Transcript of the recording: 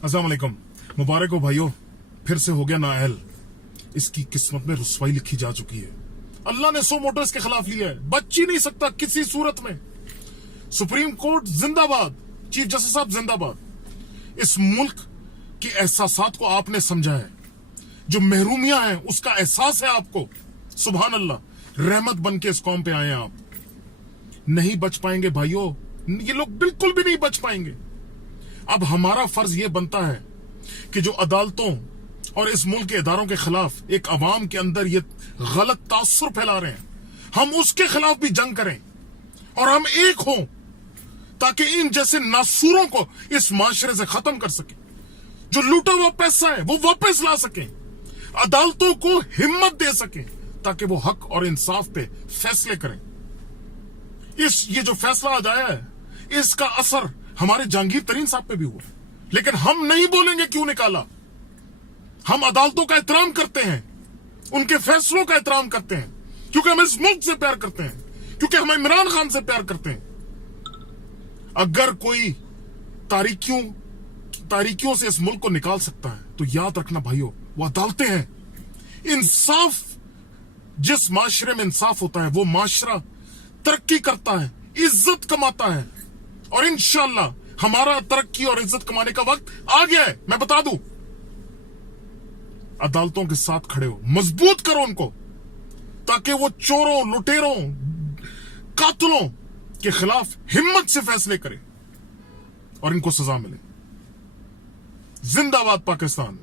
अस्सलाम वालेकुम। मुबारक हो भाइयों, फिर से हो गया नाअहल। इसकी किस्मत में रुसवाई लिखी जा चुकी है। अल्लाह ने 100 मोटर इसके खिलाफ लिया है, बच ही नहीं सकता किसी सूरत में। सुप्रीम कोर्ट जिंदाबाद, चीफ जस्टिस साहब जिंदाबाद। इस मुल्क के एहसासात को आपने समझा है, जो महरूमियां हैं उसका एहसास है आपको। सुभान अल्लाह, रहमत बन के इस कौम पे आए हैं आप। नहीं बच पाएंगे भाइयों, ये लोग बिल्कुल भी नहीं बच पाएंगे। अब हमारा फर्ज यह बनता है कि जो अदालतों और इस मुल्क के इदारों के खिलाफ एक अवाम के अंदर ये गलत तासुर फैला रहे हैं, हम उसके खिलाफ भी जंग करें और हम एक हों, ताकि इन जैसे नासूरों को इस माशरे से खत्म कर सके। जो लूटा हुआ पैसा है वो वापस ला सके, अदालतों को हिम्मत दे सके, ताकि वो हक और इंसाफ पे फैसले करें। ये जो फैसला आज आया है, इसका असर हमारे जहांगीर तरीन साहब पे भी हुआ, लेकिन हम नहीं बोलेंगे क्यों निकाला। हम अदालतों का एहतराम करते हैं, उनके फैसलों का एहतराम करते हैं, क्योंकि हम इस मुल्क से प्यार करते हैं, क्योंकि हम इमरान खान से प्यार करते हैं। अगर कोई तारीकियों से इस मुल्क को निकाल सकता है तो याद रखना भाइयों, वो अदालतें हैं। इंसाफ, जिस माशरे में इंसाफ होता है वो माशरा तरक्की करता है, इज्जत कमाता है। और इंशाअल्लाह हमारा तरक्की और इज्जत कमाने का वक्त आ गया है। मैं बता दूं, अदालतों के साथ खड़े हो, मजबूत करो उनको, ताकि वो चोरों, लुटेरों, कातलों के खिलाफ हिम्मत से फैसले करें और इनको सजा मिले। जिंदाबाद पाकिस्तान।